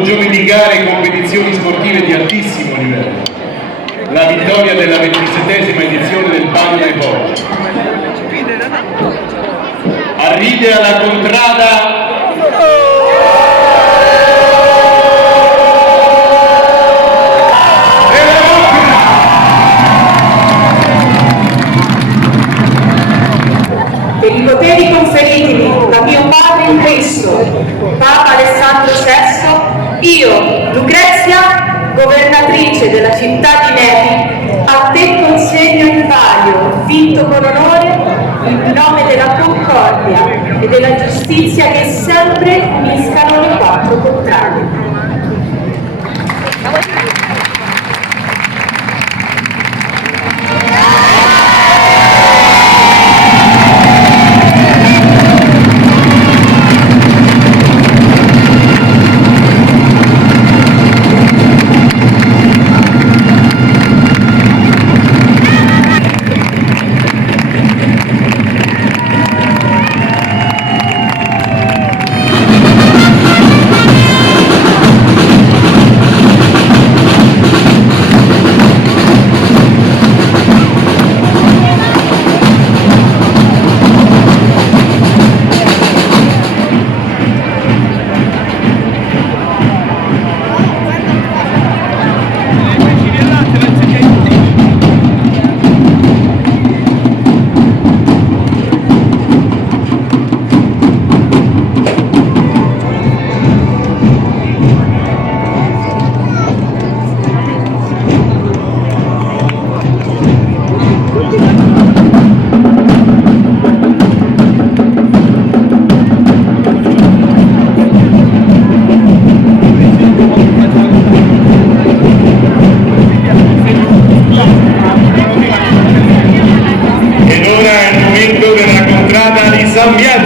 Dopo giorni di gare e competizioni sportive di altissimo livello, la vittoria della 27ª edizione del Bagno ai Porci. Arride alla contrada per i poteri conferitimi da mio padre in Cristo, Papa Alessandro VI, io, Lucrezia, governatrice della città di Nepi, a te consegno in palio, vinto con onore, il nome della concordia e della giustizia che sempre uniscano le quattro contrade. Ed ora è il momento della contrada di San Biagio.